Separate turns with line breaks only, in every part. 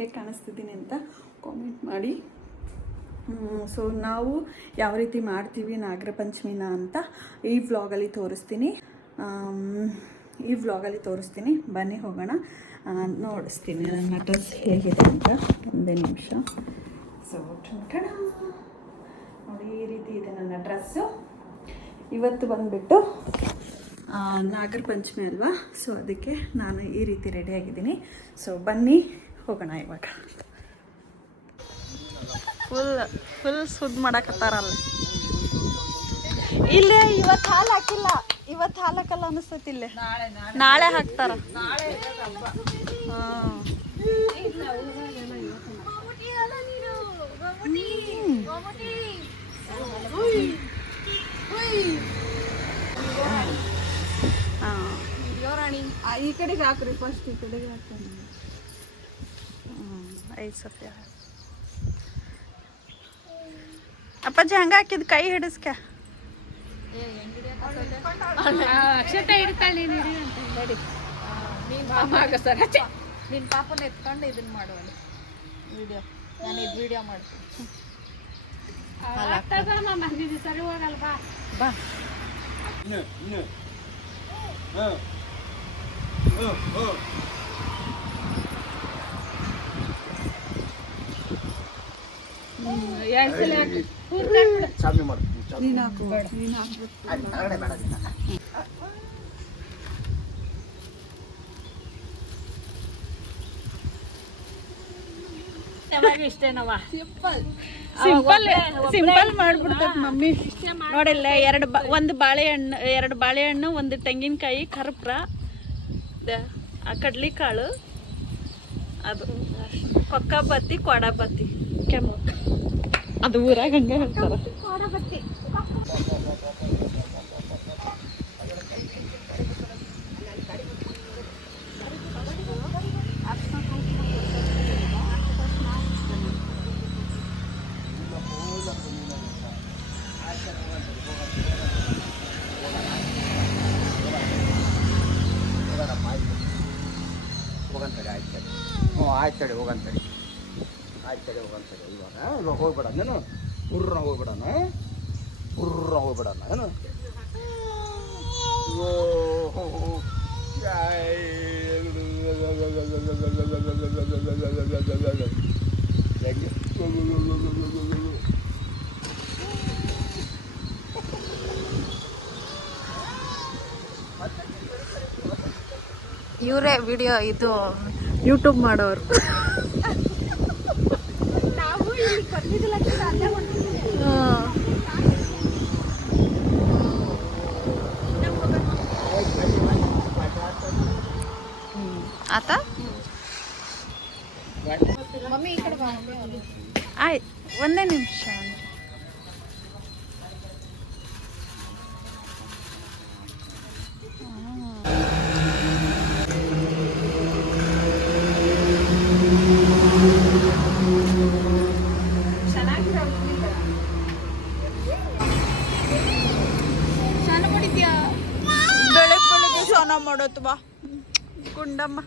ಹೇಗೆ ಕಾಣಿಸ್ತಿದ್ದೀನಿ ಅಂತ ಕಾಮೆಂಟ್ ಮಾಡಿ. ಸೊ ನಾವು ಯಾವ ರೀತಿ ಮಾಡ್ತೀವಿ ನಾಗರ ಪಂಚಮಿನ ಅಂತ ಈ ವ್ಲಾಗಲ್ಲಿ ತೋರಿಸ್ತೀನಿ. ಈ ವ್ಲಾಗಲ್ಲಿ ತೋರಿಸ್ತೀನಿ. ಬನ್ನಿ ಹೋಗೋಣ. ನೋಡಿಸ್ತೀನಿ ನನ್ನ ಡ್ರೆಸ್ ಹೇಗಿದೆ ಅಂತ ಒಂದೇ ನಿಮಿಷ. ಸೊ ಟಣ ನೋಡಿ ಈ ರೀತಿ ಇದೆ ನನ್ನ ಡ್ರೆಸ್ಸು ಇವತ್ತು ಬಂದುಬಿಟ್ಟು ನಾಗರ ಪಂಚಮಿ ಅಲ್ವಾ? ಸೊ ಅದಕ್ಕೆ ನಾನು ಈ ರೀತಿ ರೆಡಿಯಾಗಿದ್ದೀನಿ ಸೊ ಬನ್ನಿ. ಹೋಗೋಣ ಇವಾಗ. ಫುಲ್ ಫುಲ್ ಸುದ್ ಮಾಡಕತ್ತಾರಲ್ಲ. ಇಲ್ಲೇ ಇವತ್ತು ಹಾಲು ಹಾಕಿಲ್ಲ. ಇವತ್ತು ಹಾಲು ಹಾಕಲ್ಲ ಅನಿಸ್ತೈತಿ ಇಲ್ಲೇ. ನಾಳೆ ಹಾಕ್ತಾರ. ಹಾಂ.
ಈ ಕಡೆಗೆ ಹಾಕ್ರಿ ಫಸ್ಟ್ ಈ ಕಡೆಗೆ ಹಾಕ್ರಿ.
ಐದು ಸತಿ ಅಪ್ಪಾಜಿ ಹಂಗ ಹಾಕಿದ್ ಕೈ ಹಿಡಿಸ್ಕ.
ಅಕ್ಷತೆ ಇಡ್ತಾಳೆ ನೀನು ಹಿಡಿ ಅಂತ ನಡಿ. ನೀನ್ ಪಾಪ ಸರ್. ನಿನ್ ಪಾಪನ ಎತ್ಕೊಂಡು ಇದನ್ನ ಮಾಡುವ ವಿಡಿಯೋ. ನಾನು ಇದು ವಿಡಿಯೋ ಮಾಡ್ತೀನಿ. ಸರಿ ಹೋಗಲ್ಲ ಬಾ.
ಬಾ.
ಎರಡು ಸಲ ಹಾಕು
ಚಾಪಿ ಮಾಡ್ತೀನಿ ಚಾಪಿ
ನೀನು ಹಾಕು ನೀನು ಹಾಕ್ಬೇಕು
ಹೊರಗಡೆ ಬೇಡ
ಸಿಂಪಲ್
ಸಿಂಪಲ್ ಮಮ್ಮಿ. ನೋಡಿಲ್ಲ, ಎರಡು ಒಂದು ಬಾಳೆಹಣ್ಣು, ಎರಡು ಬಾಳೆಹಣ್ಣು, ಒಂದು ತೆಂಗಿನಕಾಯಿ, ಕರ್ಪೂರ ಕಡ್ಲಿಕಾಳು, ಅದು ಕೊಕ್ಕ ಬತ್ತಿ ಕೊಡ ಬತ್ತಿ ಕೆಂಪು ಅದು ಊರಾಗ ಹಂಗೆ ಹೇಳ್ತಾರೆ.
ಹೋಗಂತಡಿ ಆಯ್ತು ತಡಿ ಹ್ಞೂ ಆಯ್ತು ಆಯ್ತು ತಡಿ ಹೋಗಂತಡಿ ಇವಾಗ ಇವಾಗ ಹೋಗ್ಬೇಡ. ನೀನು ಉರ್ರ ಹೋಗ್ಬಿಡಣ ಉರ್ರ ಹೋಗ್ಬಿಡಣ ಏನು?
ಇವರೇ ವಿಡಿಯೋ ಇದು ಯೂಟ್ಯೂಬ್ ಮಾಡೋರು. ಆತ
ಮಮ್ಮಿ ಈ ಕಡೆ ಬಾ ಮಮ್ಮಿ
ಆಯ್ ಒಂದೇ ನಿಮಿಷ ಬೆಳಗ್ಗೆ ಬೆಳಗ್ಗೆ ಸ್ನಾನ ಮಾಡೋದು ಬಾ ಗುಂಡಮ್ಮ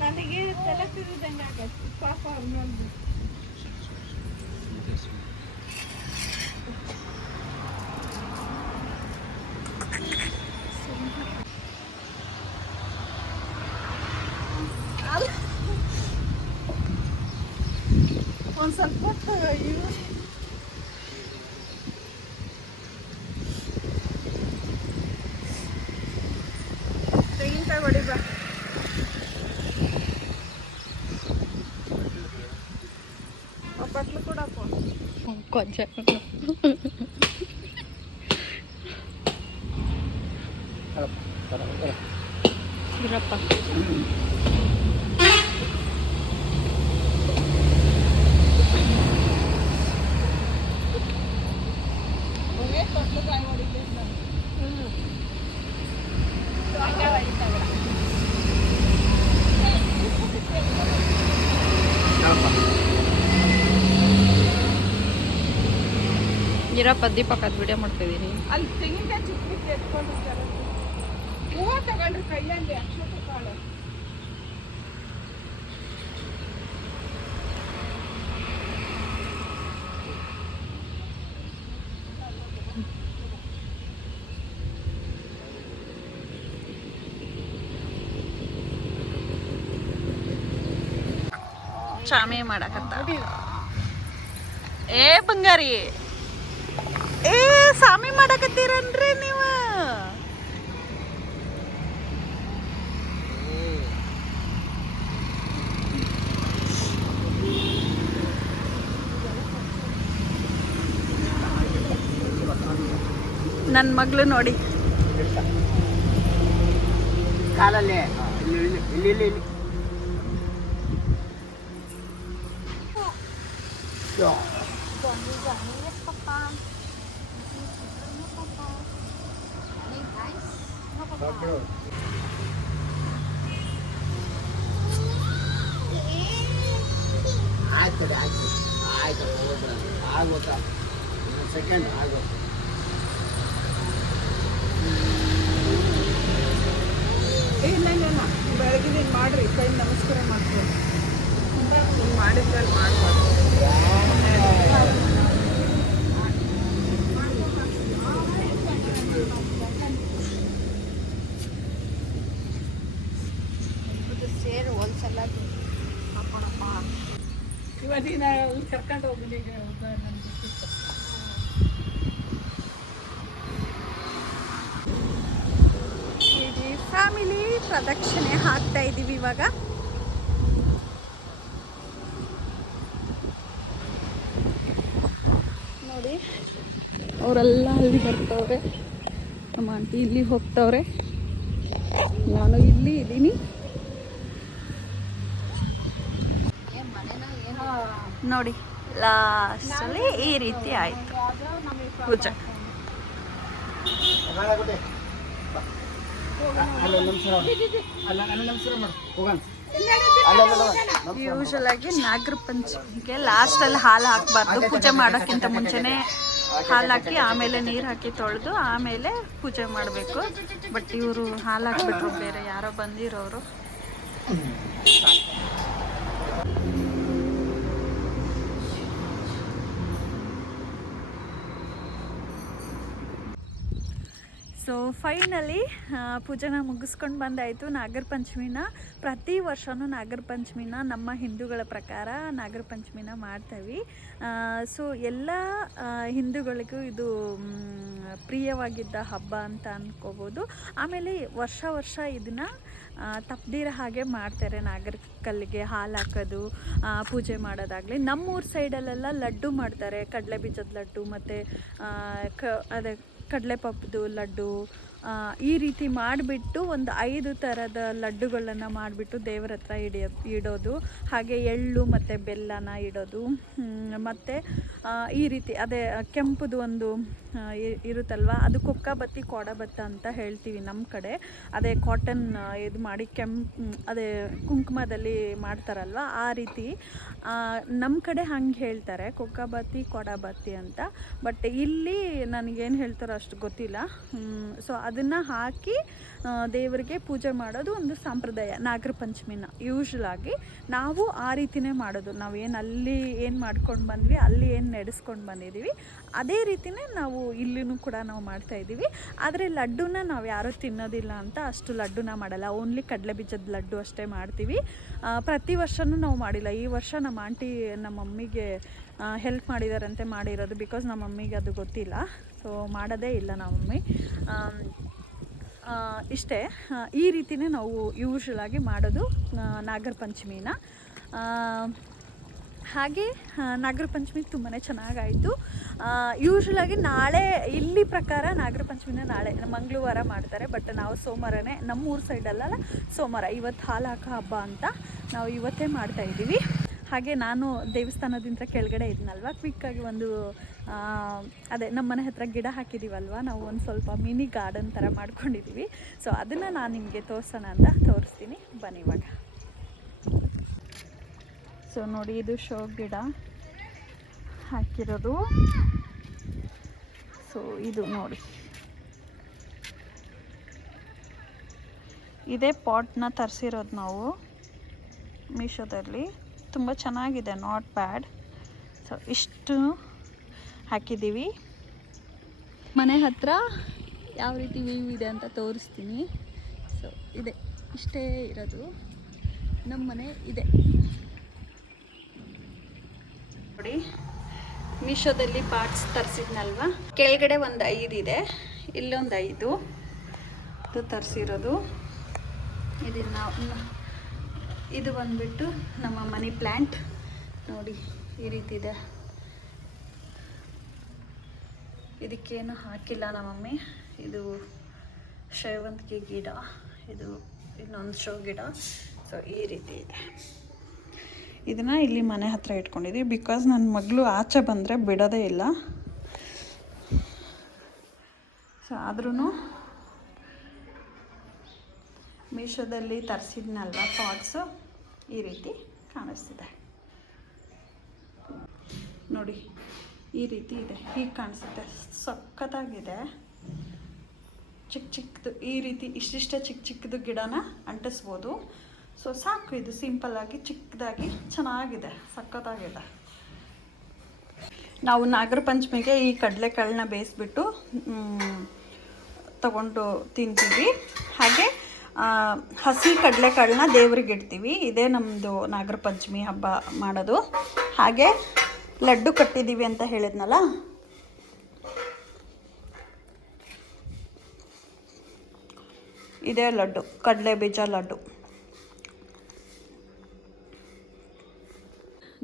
ನನಗೆ ತಲೆ ತಿರುದಂಗೆ ಆಗತ್ತೆ ಪಾಪ ಇನ್ನೊಂದು
ಒಂದು ಸ್ವಲ್ಪ ಹೊತ್ತು ಇವು ತೆಂಗಿನಕಾಯಿ ಹೊಡಿಬಾ ಬಟ್ಲು ಕೂಡ ಕೊಂಚ ಇರಪ್ಪ ಪದ್ದಿ ಪಕ್ಕದ ವಿಡಿಯೋ ಮಾಡ್ತಿದ್ದೀನಿ
ಅಲ್ಲಿ ತೆಂಗಿನಕಾಯಿ ಚಿಕ್ಕ ಎತ್ಕೊಂಡು ಹೂವು ತಗೊಂಡ್ರಿ ಕೈಯಲ್ಲಿ ಅಕ್ಷತೆ ಕಾಳು.
ಮಾಡಕತ್ತ. ಏ ಬಂಗಾರಿ. ಸಾಮಿ ಮಾಡಕತ್ತೀರನ್ರಿ ನೀವು? ನನ್ನ ಮಗಳು ನೋಡಿ.
ಕಾಲಲ್ಲೇ ಇಲ್ಲಿ ಇಲ್ಲಿ ಇಲ್ಲಿ ಇಲ್ಲಿ ಇಲ್ಲಿ ಯಾ. ಆಯ್ತು ಆಯ್ತು ಆಯ್ತು ಆಗೋತಾ ಸೆಕೆಂಡ್ ಆಗೋ
ಇಲ್ಲ ಇಲ್ಲ ಬೆಳಗ್ಗೆ ನೀನು ಮಾಡ್ರಿ ಕೈ ನಮಸ್ಕಾರ ಮಾಡ್ಕೊಂಡು ಮಾಡಿದ್ಮೇಲೆ ಮಾಡಿದ್ರಲ್ಲಿ ಮಾಡ್ಬಾರ್ದು
ಸೇರು ಒಂದ್ಸಲ
ಇವತ್ತಿನ
ಇಡೀ ಫ್ಯಾಮಿಲಿ ಪ್ರದಕ್ಷಿಣೆ ಹಾಕ್ತಾ ಇದ್ದೀವಿ ಇವಾಗ. ನೋಡಿ ಅವರೆಲ್ಲ ಅಲ್ಲಿ ಬರ್ತವ್ರೆ. ನಮ್ಮ ಆಂಟಿ ಇಲ್ಲಿ ಹೋಗ್ತವ್ರೆ. ನಾನು ಇಲ್ಲಿ ಇದ್ದೀನಿ. ನೋಡಿ ಲಾಸ್ಟಲ್ಲಿ ಈ ರೀತಿ ಆಯಿತು. ಪೂಜೆ ಯೂಶಲ್ ಆಗಿ ನಾಗರ ಪಂಚಮಿಗೆ ಲಾಸ್ಟ್ ಅಲ್ಲಿ ಹಾಲು ಹಾಕಬಾರ್ದು. ಪೂಜೆ ಮಾಡೋಕ್ಕಿಂತ ಮುಂಚೆನೆ ಹಾಲು ಹಾಕಿ ಆಮೇಲೆ ನೀರು ಹಾಕಿ ತೊಳೆದು ಆಮೇಲೆ ಪೂಜೆ ಮಾಡಬೇಕು. ಬಟ್ ಇವರು ಹಾಲು ಹಾಕ್ಬಿಟ್ರು ಬೇರೆ ಯಾರೋ ಬಂದಿರೋರು. ಸೊ ಫೈನಲಿ ಪೂಜೆನ ಮುಗಿಸ್ಕೊಂಡು ಬಂದಾಯಿತು ನಾಗರ ಪಂಚಮಿನ ಪ್ರತಿ ವರ್ಷವೂ ನಾಗರ ಪಂಚಮಿನ ನಮ್ಮ ಹಿಂದೂಗಳ ಪ್ರಕಾರ ನಾಗರ ಪಂಚಮಿನ ಮಾಡ್ತೀವಿ ಸೊ ಎಲ್ಲ ಹಿಂದೂಗಳಿಗೂ ಇದು ಪ್ರಿಯವಾಗಿದ್ದ ಹಬ್ಬ ಅಂತ ಅಂದ್ಕೋಬೋದು ಆಮೇಲೆ ವರ್ಷ ವರ್ಷ ಇದನ್ನು ತಪ್ಪದಿರ ಹಾಗೆ ಮಾಡ್ತಾರೆ ನಾಗರ ಕಲ್ಲಿಗೆ ಹಾಲು ಹಾಕೋದು ಪೂಜೆ ಮಾಡೋದಾಗಲಿ. ನಮ್ಮೂರ ಸೈಡಲ್ಲೆಲ್ಲ ಲಡ್ಡು ಮಾಡ್ತಾರೆ ಕಡಲೆ ಬೀಜದ ಲಡ್ಡು ಮತ್ತು ಕ, ಅದೇ ಕಡಲೆಪಪ್ಪದು ಲಡ್ಡು ಆ, ಈ ರೀತಿ ಮಾಡಿಬಿಟ್ಟು ಒಂದು ಐದು ಥರದ ಲಡ್ಡುಗಳನ್ನು ಮಾಡಿಬಿಟ್ಟು ದೇವರ ಹತ್ರ ಇಡಿಯೋ ಇಡೋದು. ಹಾಗೆ ಎಳ್ಳು ಮತ್ತು ಬೆಲ್ಲನ ಇಡೋದು. ಮತ್ತು ಈ ರೀತಿ ಅದೇ ಕೆಂಪುದು ಒಂದು ಇರುತ್ತಲ್ವ? ಅದು ಕೊಕ್ಕ ಬತ್ತಿ ಕೊಡಬತ್ತ ಅಂತ ಹೇಳ್ತೀವಿ ನಮ್ಮ ಕಡೆ. ಅದೇ ಕಾಟನ್ ಇದು ಮಾಡಿ ಕೆಂಪು ಅದೇ ಕುಂಕುಮದಲ್ಲಿ ಮಾಡ್ತಾರಲ್ವ? ಆ ರೀತಿ. ನಮ್ಮ ಕಡೆ ಹಂಗೆ ಹೇಳ್ತಾರೆ ಕೊಕ್ಕಬತ್ತಿ ಕೊಡಬತ್ತಿ ಅಂತ. ಬಟ್ ಇಲ್ಲಿ ನನಗೇನು ಹೇಳ್ತಾರೋ ಅಷ್ಟು ಗೊತ್ತಿಲ್ಲ. ಸೊ ಅದನ್ನು ಹಾಕಿ ದೇವರಿಗೆ ಪೂಜೆ ಮಾಡೋದು ಒಂದು ಸಂಪ್ರದಾಯ, ನಾಗರ ಪಂಚಮಿನ. ಯೂಶ್ವಲ್ ಆಗಿ ನಾವು ಆ ರೀತಿನೇ ಮಾಡೋದು. ನಾವು ಏನು ಅಲ್ಲಿ ಏನು ಮಾಡ್ಕೊಂಡು ಬಂದ್ವಿ, ಅಲ್ಲಿ ಏನು ನಡೆಸ್ಕೊಂಡು ಬಂದಿದ್ದೀವಿ ಅದೇ ರೀತಿನೇ ನಾವು ಇಲ್ಲಿನೂ ಕೂಡ ನಾವು ಮಾಡ್ತಾ ಇದ್ದೀವಿ ಆದರೆ ಲಡ್ಡುನ ನಾವು ಯಾರೂ ತಿನ್ನೋದಿಲ್ಲ ಅಂತ ಅಷ್ಟು ಲಡ್ಡುನ ಮಾಡಲ್ಲ. ಓನ್ಲಿ ಕಡಲೆ ಬೀಜದ ಲಡ್ಡು ಅಷ್ಟೇ ಮಾಡ್ತೀವಿ. ಪ್ರತಿ ವರ್ಷವೂ ನಾವು ಮಾಡಿಲ್ಲ. ಈ ವರ್ಷ ನಮ್ಮ ಆಂಟಿ, ನಮ್ಮ ಮಮ್ಮಿಗೆ ಹೆಲ್ಪ್ ಮಾಡಿದಾರಂತೆ ಮಾಡಿರೋದು ಬಿಕಾಸ್ ನಮ್ಮ ಮಮ್ಮಿಗೆ ಅದು ಗೊತ್ತಿಲ್ಲ. ಸೊ ಮಾಡೋದೇ ಇಲ್ಲ ನಮ್ಮ ಮಮ್ಮಿ. ಇಷ್ಟೇ. ಈ ರೀತಿನೇ ನಾವು ಯೂಶ್ವಲಾಗಿ ಮಾಡೋದು ನಾಗರ ಪಂಚಮಿನ. ಹಾಗೆ ನಾಗರ ಪಂಚಮಿ ತುಂಬಾ ಚೆನ್ನಾಗಾಯಿತು. ಯೂಶ್ವಲಾಗಿ ನಾಳೆ, ಇಲ್ಲಿ ಪ್ರಕಾರ ನಾಗರ ಪಂಚಮಿನ ನಾಳೆ, ಮಂಗಳವಾರ ಮಾಡ್ತಾರೆ ಬಟ್ ನಾವು ಸೋಮವಾರನೇ ನಮ್ಮೂರ ಸೈಡಲ್ಲ ಸೋಮವಾರ, ಇವತ್ತು ಹಾಲು ಹಾಕೋ ಹಬ್ಬ ಅಂತ ನಾವು ಇವತ್ತೇ ಮಾಡ್ತಾ ಇದ್ದೀವಿ. ಹಾಗೆ ನಾನು ದೇವಸ್ಥಾನದಿಂದ ಕೆಳಗಡೆ ಇದ್ನಲ್ವ? ಕ್ವಿಕ್ಕಾಗಿ ಒಂದು ಅದೇ ನಮ್ಮ ಮನೆ ಹತ್ರ ಗಿಡ ಹಾಕಿದ್ದೀವಲ್ವ ನಾವು ಒಂದು ಸ್ವಲ್ಪ ಮಿನಿ ಗಾರ್ಡನ್ ಥರ ಮಾಡ್ಕೊಂಡಿದ್ದೀವಿ ಸೊ ಅದನ್ನು ನಾನು ನಿಮಗೆ ತೋರಿಸೋಣ ಅಂತ ತೋರಿಸ್ತೀನಿ. ಬನ್ನಿ ಇವಾಗ. ಸೊ ನೋಡಿ ಇದು ಶೋ ಗಿಡ ಹಾಕಿರೋದು. ಸೊ ಇದು ನೋಡಿ. ಇದೇ ಪಾಟ್ನ ತರಿಸಿರೋದು ನಾವು ಮೀಶೋದಲ್ಲಿ. ತುಂಬ ಚೆನ್ನಾಗಿದೆ ನಾಟ್ ಬ್ಯಾಡ್. ಸೊ ಇಷ್ಟು ಹಾಕಿದ್ದೀವಿ. ಮನೆ ಹತ್ರ ಯಾವ ರೀತಿ ವ್ಯೂ ಇದೆ ಅಂತ ತೋರಿಸ್ತೀನಿ. ಸೊ ಇದೆ. ಇಷ್ಟೇ ಇರೋದು. ನಮ್ಮ ಮನೆ ಇದೆ. ನೋಡಿ ಮೀಶೋದಲ್ಲಿ ಪಾರ್ಟ್ಸ್ ತರಿಸಿದ್ನಲ್ವ? ಕೆಳಗಡೆ ಒಂದು ಐದು ಇದೆ. ಇಲ್ಲೊಂದು ಐದು. ಇದು ತರಿಸಿರೋದು. ಇದನ್ನು ನಾವು ಇದು ಬಂದ್ಬಿಟ್ಟು ನಮ್ಮ ಮನಿ ಪ್ಲ್ಯಾಂಟ್ ನೋಡಿ, ಈ ರೀತಿ ಇದೆ. ಇದಕ್ಕೇನು ಹಾಕಿಲ್ಲ ನಮ್ಮಮ್ಮಿ. ಇದು ಶೇವಂತಿಗೆ ಗಿಡ, ಇದು ಇನ್ನೊಂದು ಶೋ ಗಿಡ. ಸೊ ಈ ರೀತಿ ಇದೆ. ಇದನ್ನು ಇಲ್ಲಿ ಮನೆ ಹತ್ರ ಇಟ್ಕೊಂಡಿದ್ದೀವಿ ಬಿಕಾಸ್ ನನ್ನ ಮಗಳು ಆಚೆ ಬಂದರೆ ಬಿಡೋದೇ ಇಲ್ಲ. ಸೊ ಆದ್ರೂ ಮೀಶೋದಲ್ಲಿ ತರಿಸಿದ್ನಲ್ವ ಪಾಟ್ಸು ಈ ರೀತಿ ಕಾಣಿಸ್ತಿದೆ. ನೋಡಿ, ಈ ರೀತಿ ಇದೆ. ಹೀಗೆ ಕಾಣಿಸುತ್ತೆ. ಸಖತ್ತಾಗಿದೆ. ಚಿಕ್ಕ ಚಿಕ್ಕದು ಈ ರೀತಿ ಇಷ್ಟಿಷ್ಟೇ ಚಿಕ್ಕ ಚಿಕ್ಕದು ಗಿಡನ ಅಂಟಿಸ್ಬೋದು. ಸೊ, ಸಾಕು ಇದು ಸಿಂಪಲ್ಲಾಗಿ ಚಿಕ್ಕದಾಗಿ ಚೆನ್ನಾಗಿದೆ. ಸಖತ್ತಾಗಿದೆ. ನಾವು ನಾಗರ ಪಂಚಮಿಗೆ ಈ ಕಡಲೆಕಾಳನ್ನ ಬೇಯಿಸ್ಬಿಟ್ಟು ತಗೊಂಡು ತಿಂತೀವಿ. ಹಸಿ ಕಡಲೆಕಾಳನ್ನ ದೇವ್ರಿಗೆ ಇಡ್ತೀವಿ. ಇದೇ ನಮ್ಮದು ನಾಗರ ಪಂಚಮಿ ಹಬ್ಬ ಮಾಡೋದು. ಹಾಗೆ ಲಡ್ಡು ಕಟ್ಟಿದ್ದೀವಿ ಅಂತ ಹೇಳಿದ್ನಲ್ಲ? ಇದೇ ಲಡ್ಡು, ಕಡಲೆ ಬೀಜ ಲಡ್ಡು.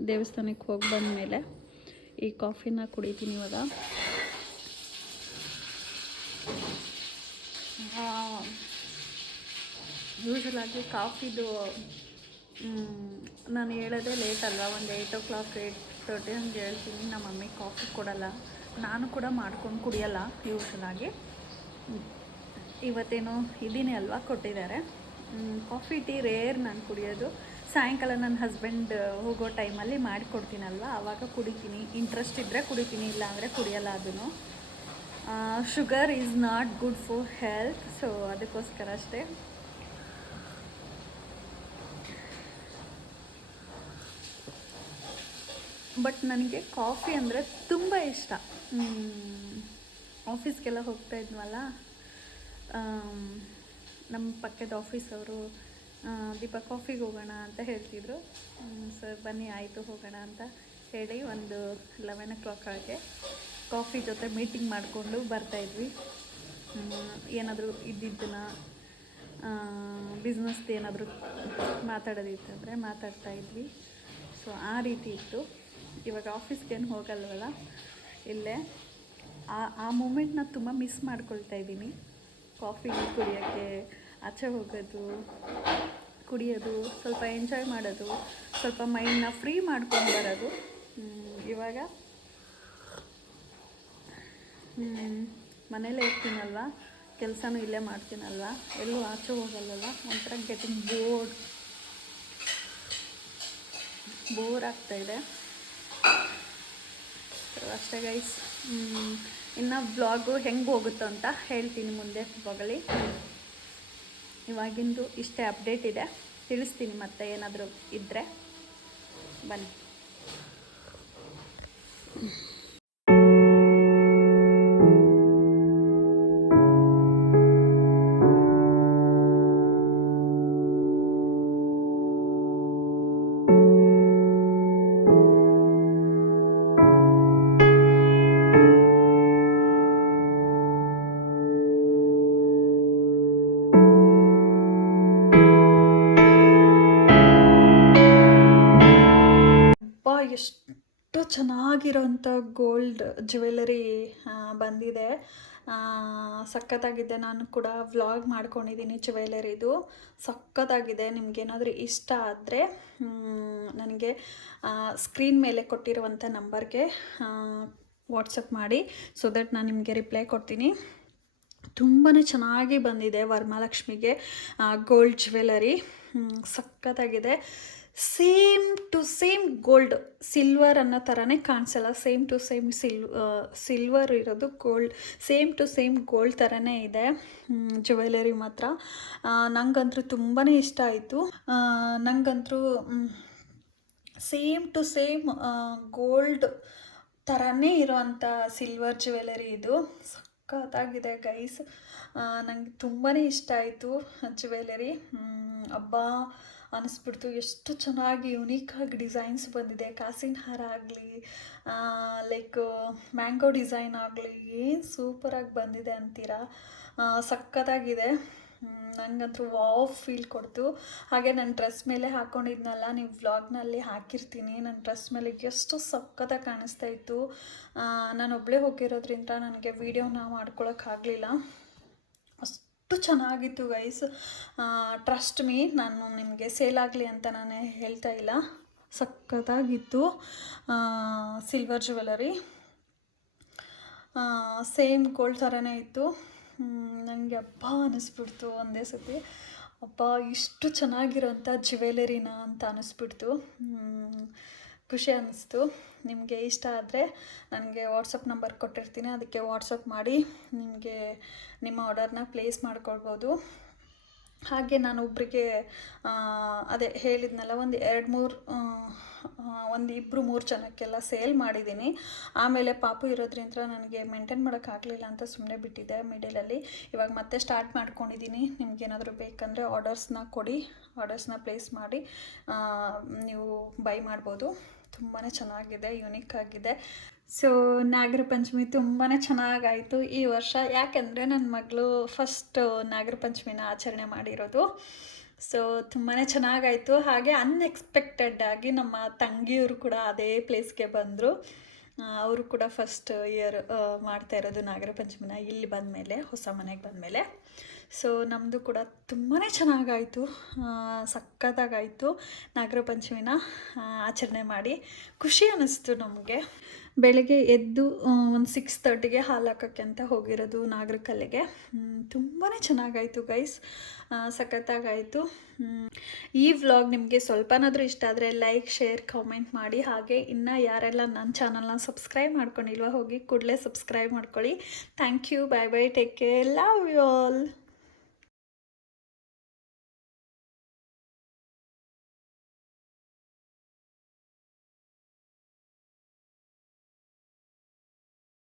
ದೇವಸ್ಥಾನಕ್ಕೆ ಹೋಗಿ ಬಂದ ಮೇಲೆ ಈ ಕಾಫಿನ ಕುಡಿತೀನಿ ಇವಾಗ. ಯೂಶಲ್ ಆಗಿ ಕಾಫಿದು ನಾನು ಹೇಳೋದೇ ಲೇಟ್ ಅಲ್ವಾ? ಒಂದು eight o'clock eight thirty ಹಂಗೆ ಹೇಳ್ತೀನಿ. ನಮ್ಮ ಮಮ್ಮಿ ಕಾಫಿ ಕೊಡಲ್ಲ. ನಾನು ಕೂಡ ಮಾಡ್ಕೊಂಡು ಕುಡಿಯಲ್ಲ ಯೂಶಲ್ ಆಗಿ ಹ್ಮ್. ಇವತ್ತೇನೋ ಇದೀನಿ ಅಲ್ವಾ ಕೊಟ್ಟಿದ್ದಾರೆ. ಕಾಫಿ, ಟೀ ರೇರ್ ನಾನು ಕುಡಿಯೋದು. ಸಾಯಂಕಾಲ ನನ್ನ ಹಸ್ಬೆಂಡ್ ಹೋಗೋ ಟೈಮಲ್ಲಿ ಮಾಡಿಕೊಡ್ತೀನಲ್ವ? ಆವಾಗ ಕುಡಿತೀನಿ. ಇಂಟ್ರೆಸ್ಟ್ ಇದ್ದರೆ ಕುಡಿತೀನಿ ಇಲ್ಲ ಅಂದರೆ ಕುಡಿಯಲ್ಲ ಅದನ್ನು. Sugar is not good for health so ಅದಕ್ಕೋಸ್ಕರ ಅಷ್ಟೇ. ಬಟ್ ನನಗೆ ಕಾಫಿ ಅಂದರೆ ತುಂಬ ಇಷ್ಟ. ಆಫೀಸ್ಗೆಲ್ಲ ಹೋಗ್ತಾ ಇದ್ವಲ್ಲ ನಮ್ಮ ಪಕ್ಕದ ಆಫೀಸವರು ದೀಪ ಕಾಫಿಗೆ ಹೋಗೋಣ ಅಂತ ಹೇಳ್ತಿದ್ರು. ಸರ್, ಬನ್ನಿ, ಆಯಿತು, ಹೋಗೋಣ ಅಂತ ಹೇಳಿ ಒಂದು ಲೆವೆನ್ ಓ ಕ್ಲಾಕ್ ಹಾಗೆ ಕಾಫಿ ಜೊತೆ ಮೀಟಿಂಗ್ ಮಾಡಿಕೊಂಡು ಬರ್ತಾಯಿದ್ವಿ ಏನಾದರೂ ಇದ್ದಿದ್ದನ್ನ ಬಿಸ್ನೆಸ್ದು ಏನಾದರೂ ಮಾತಾಡೋದಿತ್ತಂದರೆ ಮಾತಾಡ್ತಾ ಇದ್ವಿ. ಸೊ ಆ ರೀತಿ ಇತ್ತು. ಇವಾಗ ಆಫೀಸ್ಗೇನು ಹೋಗಲ್ವಲ್ಲ? ಇಲ್ಲೇ. ಆ ಆ ಮೂಮೆಂಟ್ನ ತುಂಬ ಮಿಸ್ ಮಾಡ್ಕೊಳ್ತಾ ಇದ್ದೀನಿ. ಕಾಫಿ ಕುಡಿಯೋಕ್ಕೆ, ಆಚೆ ಹೋಗೋದು, ಕುಡಿಯೋದು, ಸ್ವಲ್ಪ ಎಂಜಾಯ್ ಮಾಡೋದು, ಸ್ವಲ್ಪ ಮೈಂಡ್ನ ಫ್ರೀ ಮಾಡ್ಕೊಂಡು ಬರೋದು. ಇವಾಗ? ಮನೇಲೇ ಇರ್ತೀನಲ್ವ? ಕೆಲಸನೂ ಇಲ್ಲೇ ಮಾಡ್ತೀನಲ್ವ? ಎಲ್ಲೂ ಆಚೆ ಹೋಗಲ್ಲಲ್ಲ ಒಂಥರ ಗೆಟಿಂಗ್ ಬೋರ್ಡ್ ಬೋರ್ ಆಗ್ತಾಯಿದೆ ಅಷ್ಟೇ ಗೈಸ್ ಇನ್ನು ಬ್ಲಾಗು ಹೆಂಗೆ ಹೋಗುತ್ತೋ ಅಂತ ಹೇಳ್ತೀನಿ ಮುಂದೆ ಬ್ಲಾಗಲ್ಲಿ ಇವಾಗಿಂದು ಇಷ್ಟೇ ಅಪ್ಡೇಟ್ ಇದೆ. ತಿಳಿಸ್ತೀನಿ ಮತ್ತೆ ಏನಾದರೂ ಇದ್ದರೆ ಬನ್ನಿ. ಚೆನ್ನಾಗಿರೋಂಥ ಗೋಲ್ಡ್ ಜ್ಯುವೆಲರಿ ಬಂದಿದೆ. ಸಖತ್ತಾಗಿದೆ. ನಾನು ಕೂಡ ವ್ಲಾಗ್ ಮಾಡ್ಕೊಂಡಿದ್ದೀನಿ ಜ್ಯುವೆಲರಿದು. ಸಖತ್ತಾಗಿದೆ. ನಿಮಗೇನಾದರೂ ಇಷ್ಟ ಆದರೆ ನನಗೆ ಸ್ಕ್ರೀನ್ ಮೇಲೆ ಕೊಟ್ಟಿರುವಂಥ ನಂಬರ್ಗೆ ವಾಟ್ಸಪ್ ಮಾಡಿ ಸೊ ದಟ್ ನಾನು ನಿಮಗೆ ರಿಪ್ಲೈ ಕೊಡ್ತೀನಿ. ತುಂಬಾ ಚೆನ್ನಾಗಿ ಬಂದಿದೆ ವರ್ಮಾಲಕ್ಷ್ಮಿಗೆ ಗೋಲ್ಡ್ ಜ್ಯುವೆಲರಿ. ಸಖತ್ತಾಗಿದೆ. ಸೇಮ್ ಸೇಮ್ ಗೋಲ್ಡ್ ಸಿಲ್ವರ್ ಅನ್ನೋ ಥರನೇ ಕಾಣಿಸಲ್ಲ. Same to same sil silver ಇರೋದು gold same to same gold ಥರನೇ ಇದೆ. ಜ್ಯುವೆಲರಿ ಮಾತ್ರ. ನಂಗಂತೂ ತುಂಬಾ ಇಷ್ಟ ಆಯಿತು. ನಂಗಂತೂ ಸೇಮ್ ಟು ಸೇಮ್ ಗೋಲ್ಡ್ ಥರನೇ ಇರೋವಂಥ ಸಿಲ್ವರ್ ಜ್ಯುವೆಲರಿ ಇದು. ಸಖತ್ತಾಗಿದೆ ಗೈಸ್ ನನಗೆ ತುಂಬಾ ಇಷ್ಟ ಆಯಿತು ಜ್ಯುವೆಲರಿ ಹಬ್ಬ ಅನಿಸ್ಬಿಡ್ತು. ಎಷ್ಟು ಚೆನ್ನಾಗಿ ಯುನೀಕಾಗಿ ಡಿಸೈನ್ಸ್ ಬಂದಿದೆ. ಕಾಸಿನ ಹಾರ ಆಗಲಿ ಲೈಕ್ ಮ್ಯಾಂಗೋ ಡಿಸೈನ್ ಆಗಲಿ, ಏನು ಸೂಪರಾಗಿ ಬಂದಿದೆ ಅಂತೀರಾ? ಸಖತ್ತಾಗಿದೆ ನನಗಂತೂ ವಾವ್ ಫೀಲ್ ಕೊಡ್ತು. ಹಾಗೆ ನನ್ನ ಡ್ರೆಸ್ ಮೇಲೆ ಹಾಕ್ಕೊಂಡಿದ್ನಲ್ಲ ನೀವು ವ್ಲಾಗ್ನಲ್ಲಿ ಹಾಕಿರ್ತೀನಿ. ನನ್ನ ಡ್ರೆಸ್ ಮೇಲೆ ಎಷ್ಟು ಸಕ್ಕತ್ತಾಗಿ ಕಾಣಿಸ್ತಾ ಇತ್ತು. ನಾನು ಒಬ್ಬಳೇ ಹೋಗಿರೋದ್ರಿಂದ ನನಗೆ ವೀಡಿಯೋನ ಮಾಡ್ಕೊಳಕ್ಕಾಗಲಿಲ್ಲ ಅಷ್ಟು ಚೆನ್ನಾಗಿತ್ತು ಗೈಸ್ ಟ್ರಸ್ಟ್ ಮೀ ನಾನು ನಿಮಗೆ ಸೇಲ್ ಆಗಲಿ ಅಂತ ನಾನು ಹೇಳ್ತಾ ಇಲ್ಲ. ಸಖತ್ತಾಗಿತ್ತು. ಸಿಲ್ವರ್ ಜ್ಯುವೆಲರಿ ಸೇಮ್ ಗೋಲ್ಡ್ ಥರನೇ ಇತ್ತು. ನನಗೆ ಹಬ್ಬ ಅನ್ನಿಸ್ಬಿಡ್ತು ಒಂದೇ ಸತಿ ಅಪ್ಪ, ಇಷ್ಟು ಚೆನ್ನಾಗಿರೋಂಥ ಜ್ಯುವೆಲರಿನ ಅಂತ ಅನ್ನಿಸ್ಬಿಡ್ತು ಖುಷಿ ಅನ್ನಿಸ್ತು. ನಿಮಗೆ ಇಷ್ಟ ಆದರೆ ನನಗೆ ವಾಟ್ಸಪ್ ನಂಬರ್ ಕೊಟ್ಟಿರ್ತೀನಿ. ಅದಕ್ಕೆ ವಾಟ್ಸಪ್ ಮಾಡಿ ನಿಮಗೆ ನಿಮ್ಮ ಆರ್ಡರ್ನ ಪ್ಲೇಸ್ ಮಾಡ್ಕೊಳ್ಬೋದು. ಹಾಗೆ ನಾನು ಒಬ್ಬರಿಗೆ ಅದೇ ಹೇಳಿದ್ನಲ್ಲ, ಒಂದು ಎರಡು ಮೂರು ಒಂದು ಇಬ್ಬರು ಮೂರು ಜನಕ್ಕೆಲ್ಲ ಸೇಲ್ ಮಾಡಿದ್ದೀನಿ. ಆಮೇಲೆ ಪಾಪು ಇರೋದ್ರಿಂದ ನನಗೆ ಮೇಂಟೈನ್ ಮಾಡೋಕ್ಕಾಗಲಿಲ್ಲ ಅಂತ ಸುಮ್ಮನೆ ಬಿಟ್ಟಿದ್ದೆ ಮಿಡಲಲ್ಲಿ ಇವಾಗ ಮತ್ತೆ ಸ್ಟಾರ್ಟ್ ಮಾಡ್ಕೊಂಡಿದ್ದೀನಿ. ನಿಮ್ಗೇನಾದರೂ ಬೇಕಂದರೆ ಆರ್ಡರ್ಸ್ನ ಕೊಡಿ ಆರ್ಡರ್ಸ್ನ ಪ್ಲೇಸ್ ಮಾಡಿ ನೀವು ಬೈ ಮಾಡ್ಬೋದು. ತುಂಬಾ ಚೆನ್ನಾಗಿದೆ ಯುನಿಕ್ ಆಗಿದೆ. ಸೊ ನಾಗರ ಪಂಚಮಿ ತುಂಬಾ ಚೆನ್ನಾಗಾಯಿತು ಈ ವರ್ಷ. ಯಾಕೆಂದರೆ ನನ್ನ ಮಗಳು ಫಸ್ಟ್ ನಾಗರ ಪಂಚಮಿನ ಆಚರಣೆ ಮಾಡಿರೋದು. ಸೊ ತುಂಬಾ ಚೆನ್ನಾಗಾಯಿತು. ಹಾಗೆ ಅನ್ಎಕ್ಸ್ಪೆಕ್ಟೆಡ್ ಆಗಿ ನಮ್ಮ ತಂಗಿಯವರು ಕೂಡ ಅದೇ ಪ್ಲೇಸ್ಗೆ ಬಂದರು. ಅವರು ಕೂಡ ಫಸ್ಟ್ ಇಯರ್ ಮಾಡ್ತಾ ಇರೋದು ನಾಗರ ಪಂಚಮಿನ. ಇಲ್ಲಿ ಬಂದಮೇಲೆ, ಹೊಸ ಮನೆಗೆ ಬಂದಮೇಲೆ. ಸೊ ನಮ್ಮದು ಕೂಡ ತುಂಬಾ ಚೆನ್ನಾಗಾಯಿತು. ಸಖತ್ತಾಗಾಯಿತು ನಾಗರ ಪಂಚಮಿನ ಆಚರಣೆ ಮಾಡಿ. ಖುಷಿ ಅನ್ನಿಸ್ತು ನಮಗೆ. ಬೆಳಗ್ಗೆ ಎದ್ದು ಒಂದು ಸಿಕ್ಸ್ ತರ್ಟಿಗೆ ಹಾಲು ಹಾಕೋಕ್ಕೆ ಅಂತ ಹೋಗಿರೋದು ನಾಗರಕಲ್ಲಿಗೆ ತುಂಬಾ ಚೆನ್ನಾಗಾಯಿತು ಗೈಸ್ ಸಖತ್ತಾಗಾಯಿತು. ಈ ವ್ಲಾಗ್ ನಿಮಗೆ ಸ್ವಲ್ಪನಾದರೂ ಇಷ್ಟ ಆದರೆ ಲೈಕ್ ಶೇರ್ ಕಾಮೆಂಟ್ ಮಾಡಿ. ಹಾಗೆ ಇನ್ನು ಯಾರೆಲ್ಲ ನನ್ನ ಚಾನಲ್ನ ಸಬ್ಸ್ಕ್ರೈಬ್ ಮಾಡ್ಕೊಂಡಿಲ್ವ ಹೋಗಿ ಕೂಡಲೇ ಸಬ್ಸ್ಕ್ರೈಬ್ ಮಾಡ್ಕೊಳ್ಳಿ. Thank you bye bye take care love you all